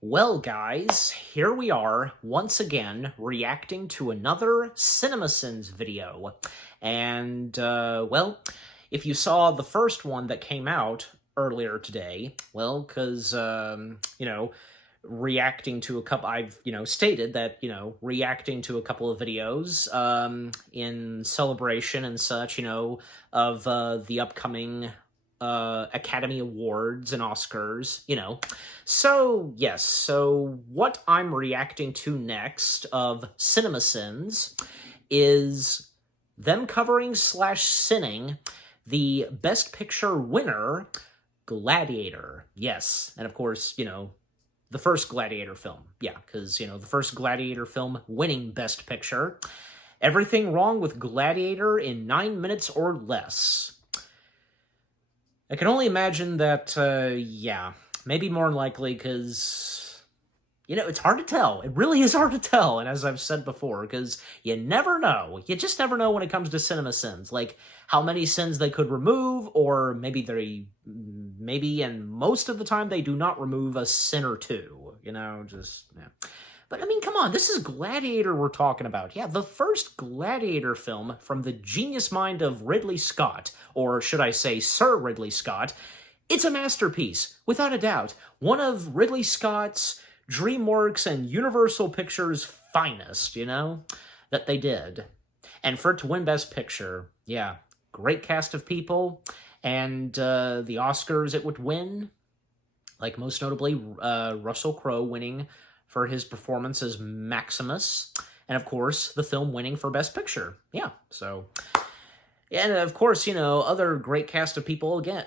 Well, guys, here we are, once again, reacting to another CinemaSins video. And, well, if you saw the first one that came out earlier today, well, because, reacting to a couple, I've, stated that, reacting to a couple of videos, in celebration and such, of, the upcoming Academy Awards and Oscars, So, yes, so what I'm reacting to next of CinemaSins is them covering / sinning the Best Picture winner, Gladiator. Yes, and of course, the first Gladiator film. Yeah, because, the first Gladiator film winning Best Picture. Everything wrong with Gladiator in 9 minutes or less. I can only imagine that, yeah, maybe more likely, because, it's hard to tell. It really is hard to tell, and as I've said before, because you never know. You just never know when it comes to CinemaSins, like, how many sins they could remove, or maybe and most of the time, they do not remove a sin or two, yeah. But, I mean, come on, this is Gladiator we're talking about. Yeah, the first Gladiator film from the genius mind of Ridley Scott, or should I say Sir Ridley Scott. It's a masterpiece, without a doubt. One of Ridley Scott's, DreamWorks, and Universal Pictures' finest, that they did. And for it to win Best Picture, yeah, great cast of people, and the Oscars it would win, like most notably Russell Crowe winning for his performance as Maximus, and of course, the film winning for Best Picture. Yeah, so, and of course, other great cast of people, again,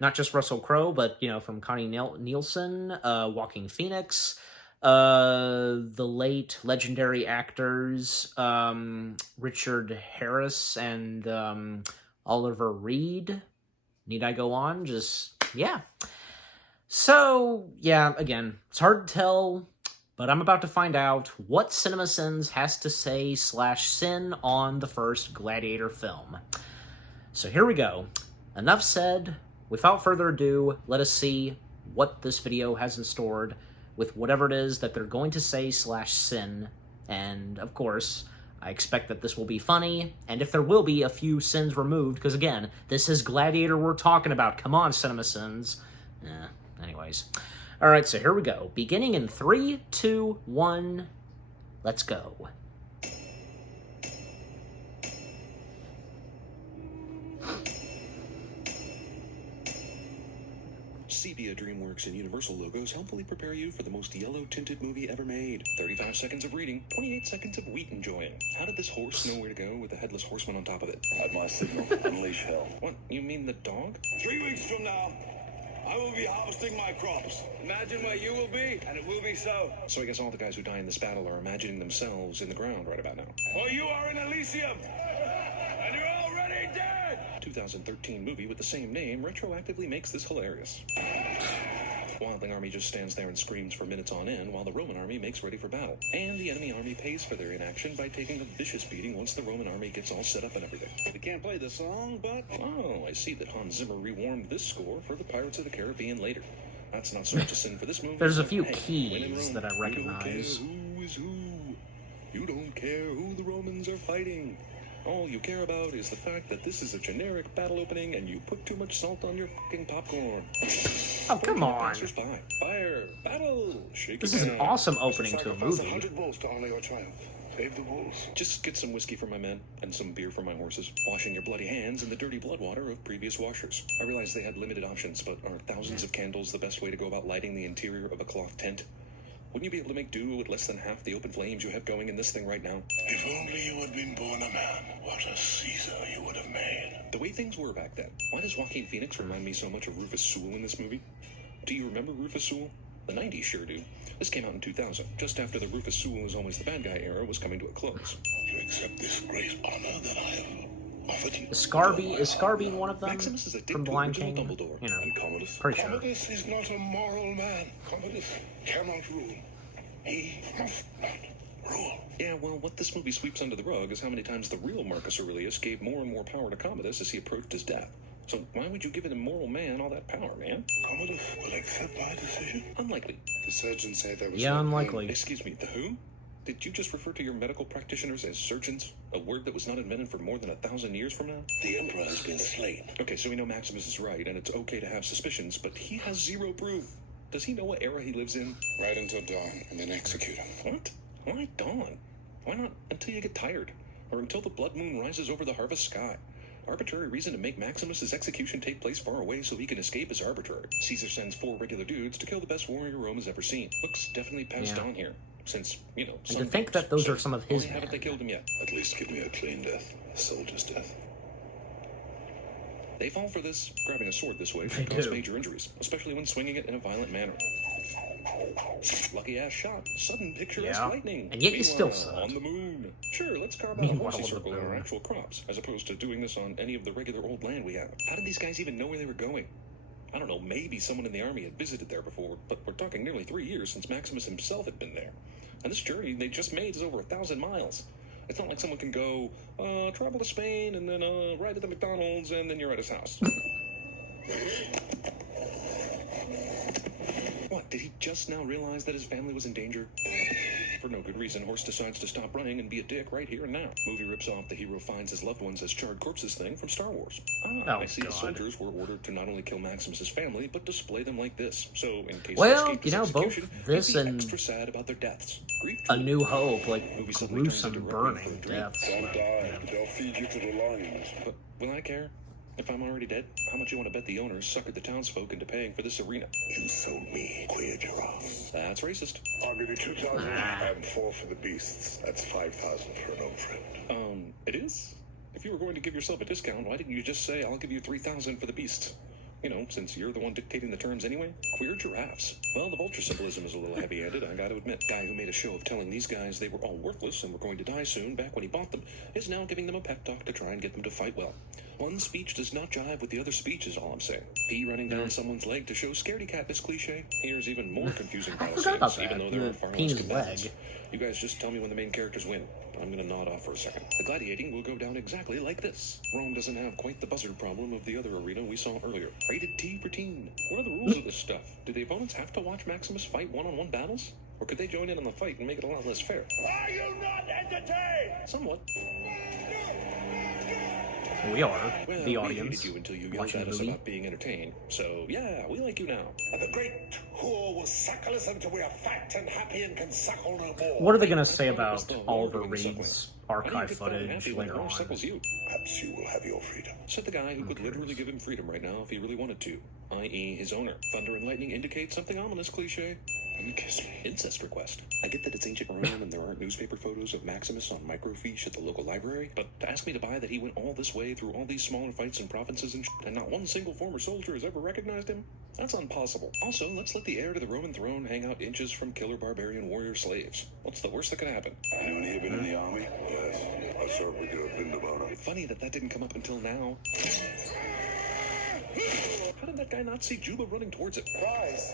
not just Russell Crowe, but, from Connie Nielsen, Joaquin Phoenix, the late legendary actors, Richard Harris and Oliver Reed. Need I go on? Yeah. So, yeah, again, it's hard to tell, but I'm about to find out what CinemaSins has to say / sin on the first Gladiator film. So here we go. Enough said. Without further ado, let us see what this video has in store with whatever it is that they're going to say / sin. And, of course, I expect that this will be funny, and if there will be a few sins removed, because, again, this is Gladiator we're talking about. Come on, CinemaSins. Anyways. Alright, so here we go. Beginning in 3, 2, 1, let's go. Sepia, DreamWorks, and Universal logos helpfully prepare you for the most yellow-tinted movie ever made. 35 seconds of reading, 28 seconds of wheat enjoying. How did this horse know where to go with the headless horseman on top of it? At my signal, unleash hell. What, you mean the dog? 3 weeks from now, I will be harvesting my crops. Imagine where you will be, and it will be so. So I guess all the guys who die in this battle are imagining themselves in the ground right about now. Or you are in Elysium, and you're already dead! 2013 movie with the same name retroactively makes this hilarious. Wildling army just stands there and screams for minutes on end while the Roman army makes ready for battle. And the enemy army pays for their inaction by taking a vicious beating once the Roman army gets all set up and everything. We can't play the song, but... Oh, I see that Hans Zimmer rewarmed this score for the Pirates of the Caribbean later. That's not so much a sin for this movie. There's a few Hey, keys that I recognize. You don't care who is who. You don't care who the Romans are fighting. All you care about is the fact that this is a generic battle opening and you put too much salt on your fucking popcorn. Oh, come on. Passers-by. Fire. Battle. Shake This it is an down. awesome opening to a Sacrifice movie. 100 bulls to honor your triumph. Save the bulls. Just get some whiskey for my men and some beer for my horses, washing your bloody hands in the dirty blood water of previous washers. I realize they had limited options, but are thousands of candles the best way to go about lighting the interior of a cloth tent? Wouldn't you be able to make do with less than half the open flames you have going in this thing right now? If only you had been born a man, what a Caesar you would have made. The way things were back then, why does Joaquin Phoenix remind me so much of Rufus Sewell in this movie? Do you remember Rufus Sewell? The 90s sure do. This came out in 2000, just after the Rufus Sewell is always the bad guy era was coming to a close. You accept this great honor that I have offered you. Is Scarby one of them? Maximus is a dick From to Blind original King? Dumbledore. And Commodus? Pretty sure. Commodus is not a moral man. Commodus cannot rule. He must not rule. Yeah, well, what this movie sweeps under the rug is how many times the real Marcus Aurelius gave more and more power to Commodus as he approached his death. So why would you give an immoral man all that power, man? Commodus will accept my decision. Unlikely. The surgeons say there was Yeah, no unlikely. pain. Excuse me, the who? Did you just refer to your medical practitioners as surgeons? A word that was not invented for more than 1,000 years from now? The Emperor has been slain. Okay, so we know Maximus is right, and it's okay to have suspicions, but he has zero proof. Does he know what era he lives in? Right until dawn, and then execute him. What? Why dawn? Why not until you get tired? Or until the blood moon rises over the harvest sky? Arbitrary reason to make Maximus's execution take place far away so he can escape is arbitrary. Caesar sends 4 regular dudes to kill the best warrior Rome has ever seen. Looks definitely passed Yeah. on here. Since, you know, And to think that those are some of his why haven't they men. killed him yet? At least give me a clean death. A soldier's death. They fall for this. Grabbing a sword this way They can cause do. major injuries, especially when swinging it in a violent manner. Lucky ass shot. Sudden picturesque Yeah. lightning. And yet you still Meanwhile, suck. on the moon. Sure, let's carve out a Meanwhile, horsey on the circle in our moon. actual crops, as opposed to doing this on any of the regular old land we have. How did these guys even know where they were going? I don't know, maybe someone in the army had visited there before, but we're talking nearly 3 years since Maximus himself had been there. And this journey they just made is over 1,000 miles. It's not like someone can go, travel to Spain, and then, ride to the McDonald's, and then you're at his house. What, did he just now realize that his family was in danger? For no good reason, Horse decides to stop running and be a dick right here and now. Movie rips off the hero finds his loved ones as charred corpses thing from Star Wars. Oh, I see the God. soldiers were ordered to not only kill Maximus's family, but display them like this. So, in case Well, they escape you his know, both execution, this he'd be and extra sad about their deaths. Grief A too. New Hope, like Movie suddenly turns gruesome into Requiem for a burning Dream. deaths. Don't die. They'll feed you to the lions. But will I care? If I'm already dead, how much you want to bet the owners suckered the townsfolk into paying for this arena? You sold me queer giraffe. That's racist. I'll give you 2,000 and 4 for the beasts. That's 5,000 for an old friend. It is? If you were going to give yourself a discount, why didn't you just say, I'll give you 3,000 for the beasts? You know, since you're the one dictating the terms anyway. Queer giraffes. Well, the vulture symbolism is a little heavy-handed, I gotta admit. Guy who made a show of telling these guys they were all worthless and were going to die soon back when he bought them is now giving them a pep talk to try and get them to fight well. One speech does not jive with the other speech is all I'm saying. Pee running down someone's leg to show scaredy cat this cliche. Here's even more confusing I battle forgot about scenes, even that. though there The are far pee in less his combatants. leg. You guys just tell me when the main characters win. I'm gonna nod off for a second. The gladiating will go down exactly like this. Rome doesn't have quite the buzzard problem of the other arena we saw earlier. Rated T for teen. What are the rules of this stuff? Do the opponents have to watch Maximus fight one-on-one battles? Or could they join in on the fight and make it a lot less fair? Are you not entertained? Somewhat. We are Well, the we audience hated you until you yelled watching at the us movie. about being entertained. So, yeah, we like you now. And the great whore will suckle us until we are fat and happy and can suckle no more. What are they going to I say thought it was about the Oliver whore doing the Reed's suckling. How do you archive get fat and footage happy when later the on? horse suckles you? Perhaps you will have your freedom. Said the guy who could literally give him freedom right now if he really wanted to, i.e. his owner. Thunder and lightning indicate something ominous, cliche. And kiss me. Incest request. I get that it's ancient Rome and there aren't newspaper photos of Maximus on microfiche at the local library, but to ask me to buy that he went all this way through all these smaller fights and provinces and not one single former soldier has ever recognized him? That's impossible. Also, let's let the heir to the Roman throne hang out inches from killer barbarian warrior slaves. What's the worst that could happen? Anyone here been in the army? Yes. I served with you at Vindobona. Funny that didn't come up until now. How did that guy not see Juba running towards it? Rise.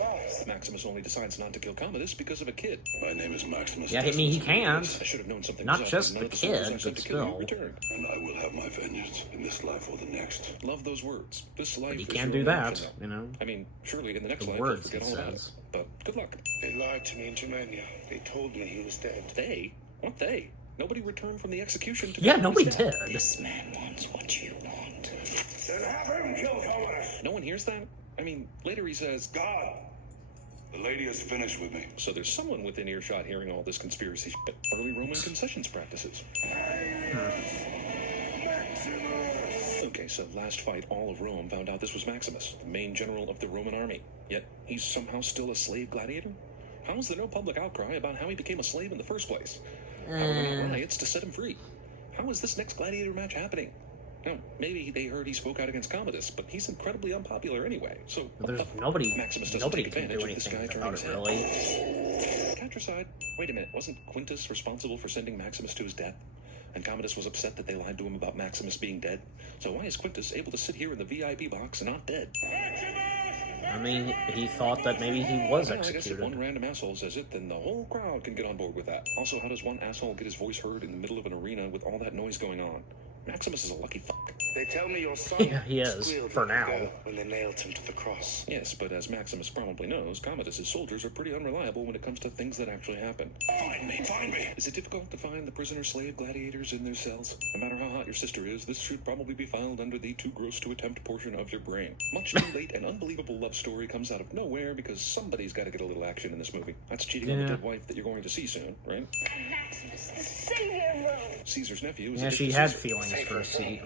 Rise. Maximus only decides not to kill Commodus because of a kid. My name is Maximus. Yeah, I mean, he Decimus. can't. I should have known something Not was up, just but none the of soldiers kid, I sent but to kill you still. returned. And I will have my vengeance in this life or the next. Love those words. This life But he is can't your do own that, option, though. you know? I mean, surely in the next The life words you'll forget he all about it. says. But good luck. They lied to me in Germania. They told me he was dead. They? What they? Nobody returned from the execution to Yeah, confirm nobody his death. did. This man wants what you want. Then have him kill Commodus. No one hears that? I mean, later he says, God, the lady has finished with me. so there's someone within earshot hearing all this conspiracy shit. Early Roman concessions practices. Okay, so last fight, all of Rome found out this was Maximus, the main general of the Roman army. Yet, he's somehow still a slave gladiator? How is there no public outcry about how he became a slave in the first place? How are there not riots to set him free? How is this next gladiator match happening? Now, maybe they heard he spoke out against Commodus, but he's incredibly unpopular anyway, so... There's what the nobody. Maximus doesn't Nobody take can do advantage of this guy anything turning about his it, head. really. Patricide. Wait a minute, wasn't Quintus responsible for sending Maximus to his death? And Commodus was upset that they lied to him about Maximus being dead? So why is Quintus able to sit here in the VIP box and not dead? I mean, he thought that maybe he was Well, I guess if executed. one random asshole says it, then the whole crowd can get on board with that. Also, how does one asshole get his voice heard in the middle of an arena with all that noise going on? Maximus is a lucky fuck. They tell me your son Yeah, he is, squealed for like a now. girl when they nailed him to the cross. Yes, but as Maximus probably knows, Commodus's soldiers are pretty unreliable when it comes to things that actually happen. Find me, find me. Is it difficult to find the prisoner-slave gladiators in their cells? No matter how hot your sister is, this should probably be filed under the too gross to attempt portion of your brain. Much too late, an unbelievable love story comes out of nowhere because somebody's got to get a little action in this movie. That's cheating on the dead wife that you're going to see soon, right? Maximus, the savior role. Caesar's nephew is Yeah, a she big had Caesar. feelings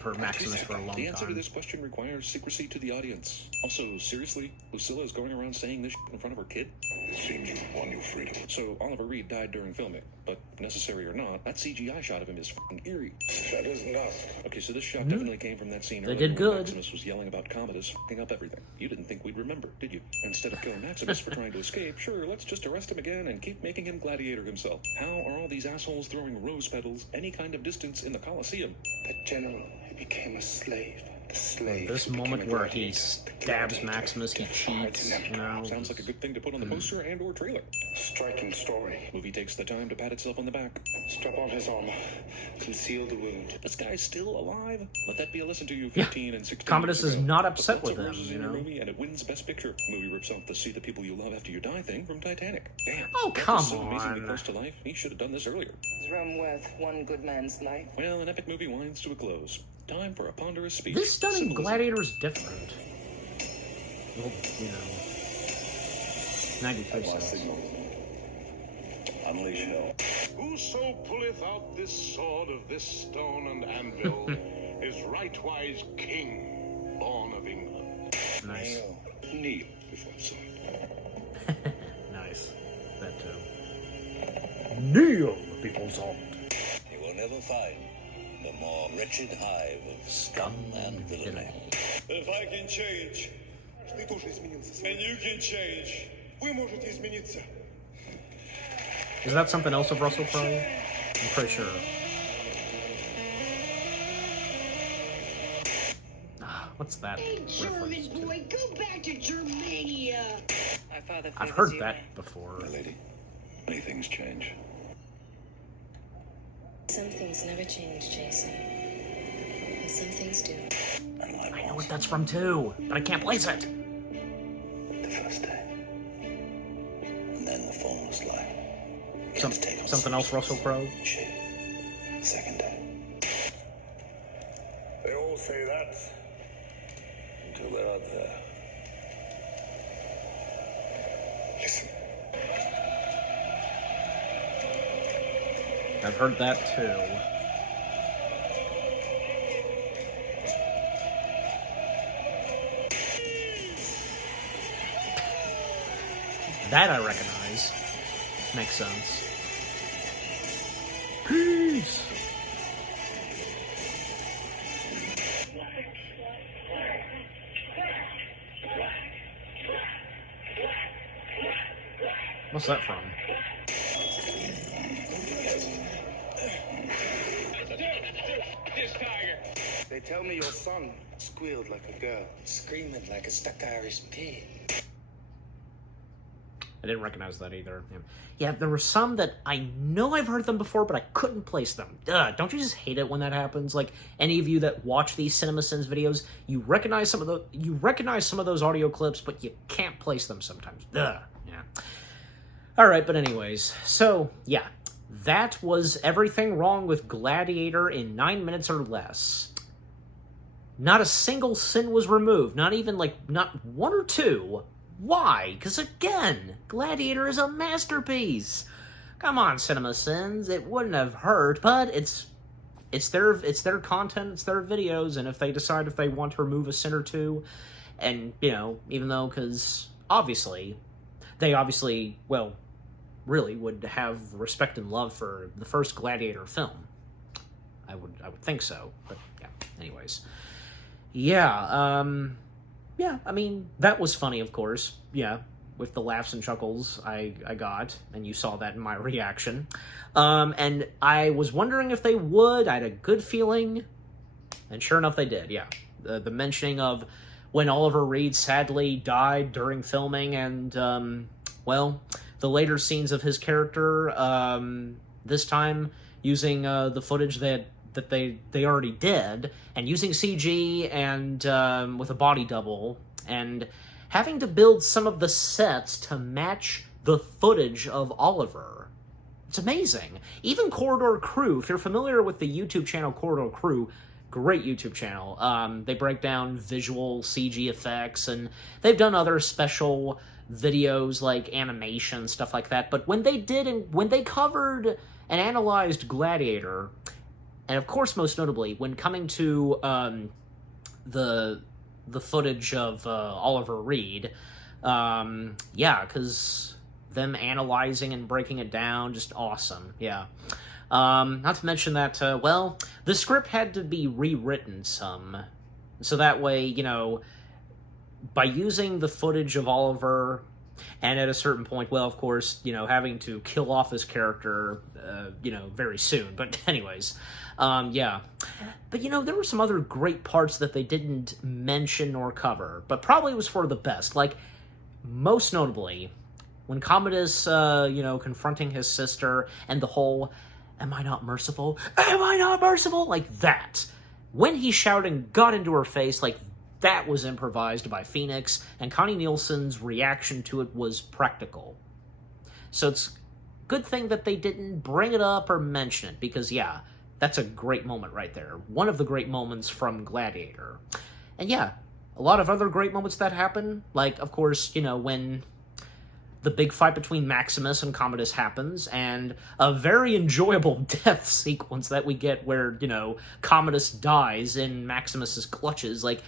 for Maximus for a long The answer to time. this question requires secrecy to the audience. Also, seriously, Lucilla is going around saying this in front of her kid? It seems you won your freedom. So Oliver Reed died during filming, but necessary or not, that CGI shot of him is fucking eerie. That is enough. Okay, so this shot definitely came from that scene They earlier did where good. Maximus was yelling about Commodus fucking up everything. You didn't think we'd remember, did you? Instead of killing Maximus for trying to escape, sure, let's just arrest him again and keep making him Gladiator himself. How are all these assholes throwing rose petals any kind of distance in the Colosseum? That general, he became a slave. The slave. This who became moment a where he gladiator. stabs Gladiator Maximus, he defied cheats, an you emperor. know. Sounds like a good thing to put on the poster and or trailer. Striking story. Movie takes the time to pat itself on the back. Strap on his armor. Conceal the wound. This guy's still alive? Let that be a lesson to you 15 and 16 Commodus years is ago. not The upset Plots with of him, Roses you in your know? movie, and it wins Best Picture. Movie rips off the See the People You Love After You Die thing from Titanic. Damn. Oh, That come was so amazingly on. close to life. He should have done this earlier. Is Rome worth one good man's life? Well, an epic movie winds to a close. Time for a ponderous speech. This done in Symbolism. Gladiator is different. Well, you know. 93 cents. Unleash hell. Whoso pulleth out this sword of this stone and anvil is rightwise king, born of England. Nice. Kneel before son. Nice. That too. Kneel, people salt. You will never find the more wretched hive of scum and villainy. If I can change, Ты тоже изменился. and you can change, Вы можете измениться. Is that something else of Russell Crowe? I'm pretty sure. What's that Hey, German reference to? boy, go back to Germania. My father I've favors heard you, that before. My lady, many things change. Some things never change, Jason. And some things do. I know what that's from too, but I can't place it. The first day. And then the fullness life. Something else Russell Crowe? She. Second day. They all say that until they're out there. Listen. I've heard that too. That I recognize. Makes sense. Peace! What's that from? They tell me your son squealed like a girl. Screaming like a stuck Irish pig. I didn't recognize that either. Yeah, there were some that I know I've heard them before, but I couldn't place them. Don't you just hate it when that happens? Like, any of you that watch these CinemaSins videos, you recognize some of those audio clips, but you can't place them sometimes. Yeah. Alright, but anyways, so, yeah. That was everything wrong with Gladiator in 9 minutes or less. Not a single sin was removed, not even, not one or two. Why? Because again, Gladiator is a masterpiece. Come on, CinemaSins, it wouldn't have hurt, but it's their content, it's their videos, and if they decide if they want to remove a sin or two, and, you know, even though, because they obviously, well, really would have respect and love for the first Gladiator film. I would think so, but yeah, anyways. Yeah, yeah, I mean, that was funny, of course. Yeah, with the laughs and chuckles I got, and you saw that in my reaction. And I was wondering if they would. I had a good feeling, and sure enough, they did, yeah. The mentioning of when Oliver Reed sadly died during filming, and, well, the later scenes of his character, this time using the footage that that they already did, and using CG and with a body double, and having to build some of the sets to match the footage of Oliver. It's amazing. Even Corridor Crew, if you're familiar with the YouTube channel Corridor Crew, great YouTube channel. They break down visual CG effects, and they've done other special videos like animation, stuff like that. But when they covered and analyzed Gladiator, and of course, most notably, when coming to the footage of Oliver Reed, yeah, because them analyzing and breaking it down, just awesome, yeah. Not to mention that, well, the script had to be rewritten some, so that way, you know, by using the footage of Oliver, and at a certain point, well, of course, you know, having to kill off his character, you know, very soon, but anyways, yeah. But, you know, there were some other great parts that they didn't mention or cover, but probably was for the best, like, most notably, when Commodus, you know, confronting his sister, and the whole, am I not merciful? Am I not merciful? Like that. When he shouted and got into her face, like, that was improvised by Phoenix, and Connie Nielsen's reaction to it was practical. So it's a good thing that they didn't bring it up or mention it, because, yeah, that's a great moment right there. One of the great moments from Gladiator. And yeah, a lot of other great moments that happen, like, of course, you know, when the big fight between Maximus and Commodus happens, and a very enjoyable death sequence that we get where, you know, Commodus dies in Maximus's clutches. Like,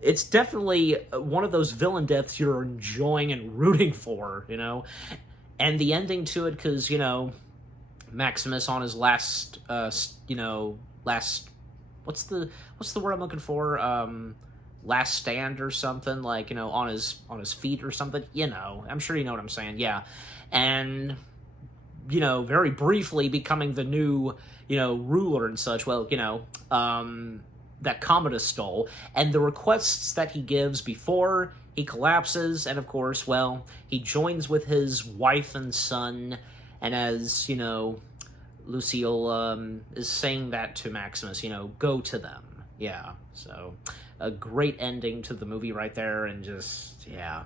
it's definitely one of those villain deaths you're enjoying and rooting for, you know? And the ending to it, because, you know, Maximus on his last, you know, what's the word I'm looking for? Last stand or something, like, you know, on his feet or something, you know, I'm sure you know what I'm saying, yeah. And, you know, very briefly becoming the new, you know, ruler and such, well, you know, that Commodus stole, and the requests that he gives before he collapses, and of course, well, he joins with his wife and son, and as, you know, Lucille is saying that to Maximus, you know, go to them, yeah, so a great ending to the movie right there, and just, yeah.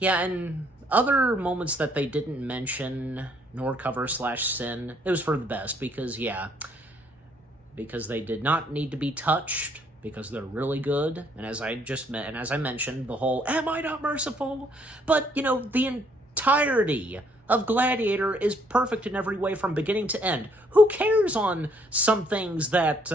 Yeah, and other moments that they didn't mention, nor cover / sin, it was for the best, because, yeah, because they did not need to be touched, because they're really good, and as I mentioned, the whole, am I not merciful? But, you know, the entirety of Gladiator is perfect in every way from beginning to end. Who cares on some things that,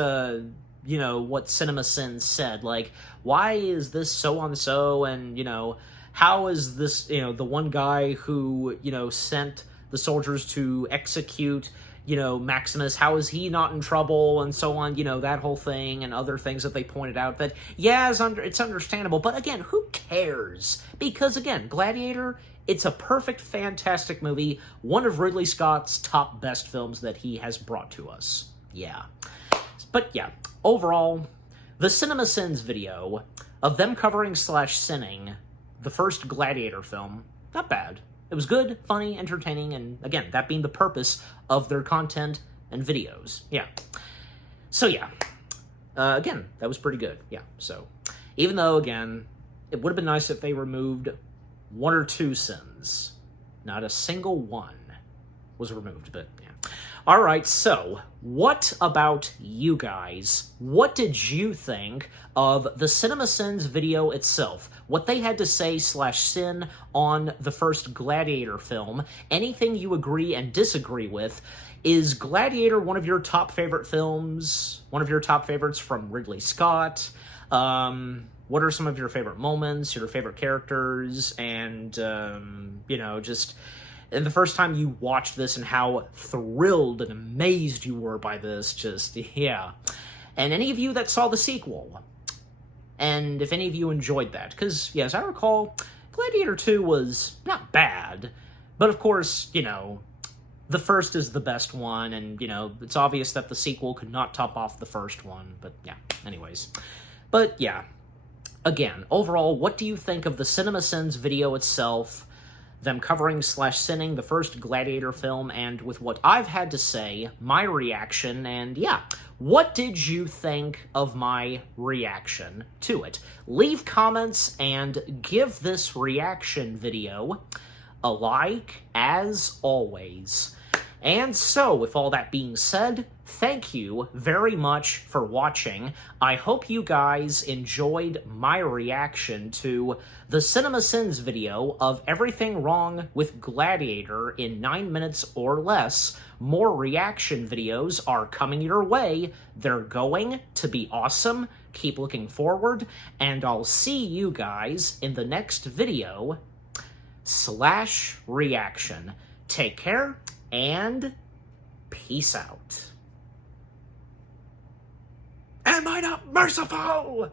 you know, what CinemaSins said, like, why is this so-and-so, and, you know, how is this, you know, the one guy who, you know, sent the soldiers to execute, you know, Maximus, how is he not in trouble, and so on, you know, that whole thing, and other things that they pointed out that, yeah, it's understandable, but again, who cares? Because, again, Gladiator, it's a perfect, fantastic movie, one of Ridley Scott's top best films that he has brought to us. Yeah. But yeah, overall, the CinemaSins video of them covering / sinning the first Gladiator film, not bad. It was good, funny, entertaining, and again, that being the purpose of their content and videos. Yeah. So yeah, again, that was pretty good. Yeah, so even though, again, it would have been nice if they removed 1 or 2 sins. Not a single one was removed, but yeah. Alright, so, what about you guys? What did you think of the CinemaSins video itself? What they had to say / sin on the first Gladiator film? Anything you agree and disagree with? Is Gladiator one of your top favorite films? One of your top favorites from Ridley Scott? What are some of your favorite moments, your favorite characters, and, you know, just... And the first time you watched this and how thrilled and amazed you were by this, just, yeah. And any of you that saw the sequel, and if any of you enjoyed that, because, yeah, as I recall, Gladiator 2 was not bad, but of course, you know, the first is the best one, and, you know, it's obvious that the sequel could not top off the first one, but yeah, anyways. But, yeah, again, overall, what do you think of the CinemaSins video itself, them covering / sinning the first Gladiator film, and with what I've had to say, my reaction, and yeah, What did you think of my reaction to it? Leave comments and give this reaction video a like, as always. And so, with all that being said, thank you very much for watching. I hope you guys enjoyed my reaction to the CinemaSins video of everything wrong with Gladiator in 9 minutes or less. More reaction videos are coming your way. They're going to be awesome. Keep looking forward, and I'll see you guys in the next video / reaction. Take care, and peace out. Am I not merciful?